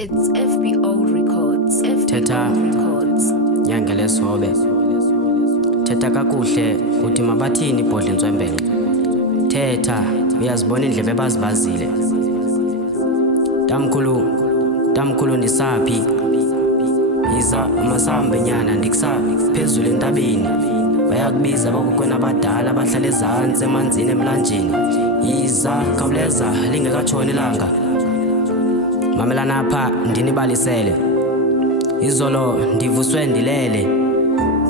It's FBO Records. Thetha nyangele sobe thetha kakuhle uthi mabathini ibhodle ntswembele thetha uyazibona indlebe bazibazile tamkhulu ndisaphi iza masambe nyana ndikusaphezulu entabeni bayakubiza bakukwena abadala bahlala ezantsi emanzini emlanjeni iza khawuleza lingekatshoni ilanga mamelana apha ndinibalisele izolo ndivuswe ndilele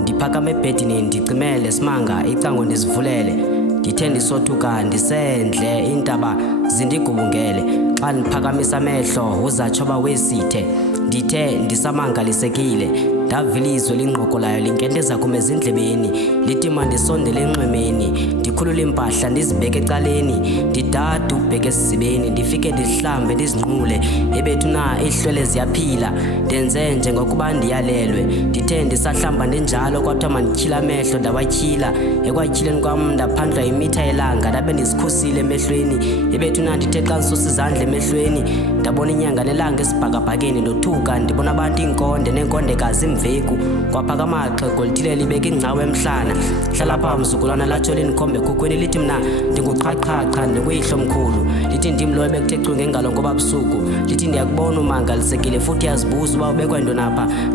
ndiphakama ebhedini ndicimele simanga icango ndizivulele ndithe ndisothuka ndisendle iintaba zindigubungele xa ndiphakamisa amehlo uzatshoba wesithe ndithe ndisamangalisekile ndavilizwe linqokolayo linkenteza kum ezindlebeni lithi mandisondele enxwemeni ndikhulule impahla ndizibeke ecaleni ndidade ubheke esizibeni ndifike ndihlambe ndizinqule ebethu na ihlwele ziyaphila ndenze njengokuba ndiyalelwe ndithe ndisahlamba ndinjalo kwathiwa mandityhile amehlo ndawatyhila ekwatyhileni kwam ndaphandlwa yimitha yelanga ndabe ndizikhusile emehlweni ebethu na ndithe xa ndisusa izandla emehlweni ndabona inyanga nelanga esibhakabhakeni ndothuka ndibona abantu iinkonde neenkondekazi imveku kwaphakama xhego lithile libeka ingcawe emhlana hlala phaa mzukulwana latsho lindikhombe ekhukhweni lithi mna ndinguqhaqhaqa ndinguyihlo mkhulu lithi ndim lo ebekuthe cu ngengalo ngoba busuku lithi ndiyakubona umangalisekile futhi yazibuza uba ubekwa ntoni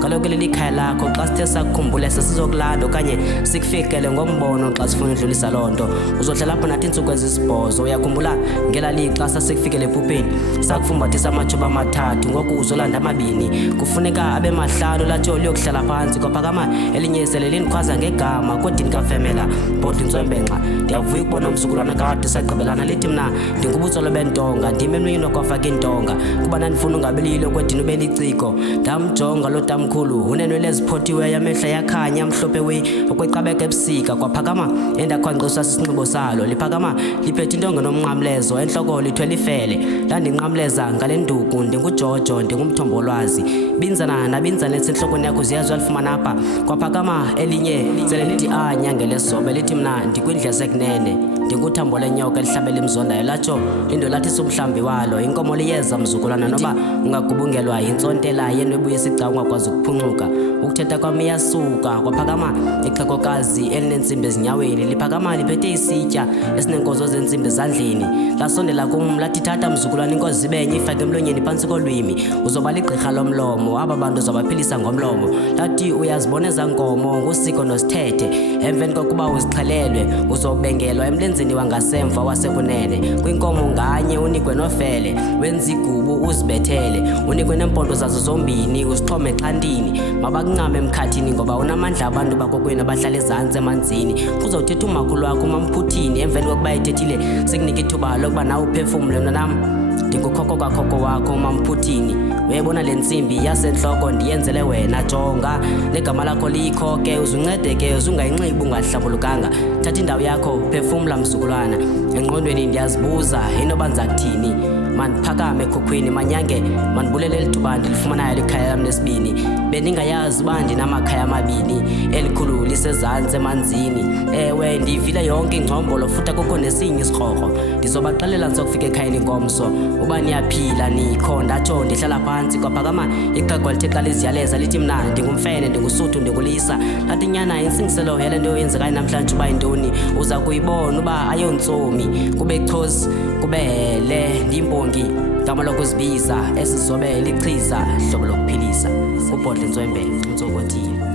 kaloku lilikhaya lakho xa sithe sakukhumbula sesizokulanda okanye sikufikele ngombono xa sifuna udlulisa loo nto uzohlala apho nathi iintsuku ezisibhozo uyakhumbula ngela lixa sasikufikele epupheni sakufumbathisa amathuba amathathu ngoku uzolanda amabini kufuneka abe mahlanu latsho liyokuhlala phantsi kwaphakama elinye sele lindikhwaza ngegama kodwa ndikafemela bhodle ntswembenxa ndiyavuya ukubona umzukulwana kade sagqibelana lithi mna ndingubutsolo bentonga ndim emnweni okwafaka intonga kuba ndandifuna ungabililo kwedini ube liciko ndamjonga lo tamkhulu unenwele eziphothiweyo amehlo yakhanya amhlophe we okwecabeka ebusika kwaphakama endakhwankqiswa sisinxibo salo liphakama liphethe intonga nomnqamlezo entloko lithwele ifele landinqamleza ngale nduku ndingujojo ndingumthombolwazi binzana nabinzana esentlokweni yakho ziyazo alifumana apha kwaphakama elinye sele lithi nyangele sobe lithi mna ndikwindlu yasekunene ndinguthambo lenyoka elihlabela imzondayo latsho lindo lathi sumhlambi walo inkomo liyeza mzukulwana noba ungagubungelwa yintsontela yenwebuye esigca ungakwazi ukuphuncuka ukuthetha kwam iyasuka kwaphakama ixhegokazi elinentsimbi ezinyaweni liphakama liphethe isitya esineenkozo zentsimbi ezandleni lasondela kum lathi thatha mzukulwana inkozi zibenye ifake emlonyeni phantsi kolwimi uzoba ligqirha lomlomo aba bantu uzobaphilisa ngomlomo lathi uyazibona ezaa nkomo ngusiko nosithethe emveni kokuba uzixhelelwe uzobengelwa emlenzeni wangasemva wasekunene kwinkomo nganye unikwe nofele wenza igubu uzibethele unikwe neempondo zazo zombini uzixhome exhantini mabakuncame emkhathini ngoba unamandla abantu bakokwenu abahlala ezantsi emanzini kuzawuthetha umakhulu wakho umamphuthini emveni kokuba ethethile sikunika ithuba lokuba nawe uphefumle mntanam ndingukhokho kwakhokho wakho umamphuthini uyayibona le ntsimbi yasentloko ndiyenzele wena jonga legama lakho likho ke uzuncedeke uzungayinxibi ungahlambulukanga thatha indawo yakho phefumla mzukulwana engqondweni ndiyazibuza inoba ndiza kuthini mandiphakame ekhukhwini manyange mandibulele elithuba ndilifumanayo likhaya lam lesibini bendingayazi uba ndinamakhaya amabini elikhulu lisezantsi emanzini ewe ndiyivile yonke ingcombolo futhi akukho nesinye isikrokro ndizobaxelela ndizokufika ekhayeni ngomso uba niyaphila nikho ndatsho ndihlala phantsi kwaphakama ixhego lithe xa liziyaleza lithi mna ndingumfene ndingusuthu ndingulisa lathi nyana intsingiselo yale nto yenzekayo namhlanje uba yintoni uza kuyibona uba ayontsomi kube chozi kube hele ndiyimbongi gama lokuzibiza esizobe lichiza hlobo lokuphilisa ubhodle ntswembe untsokothile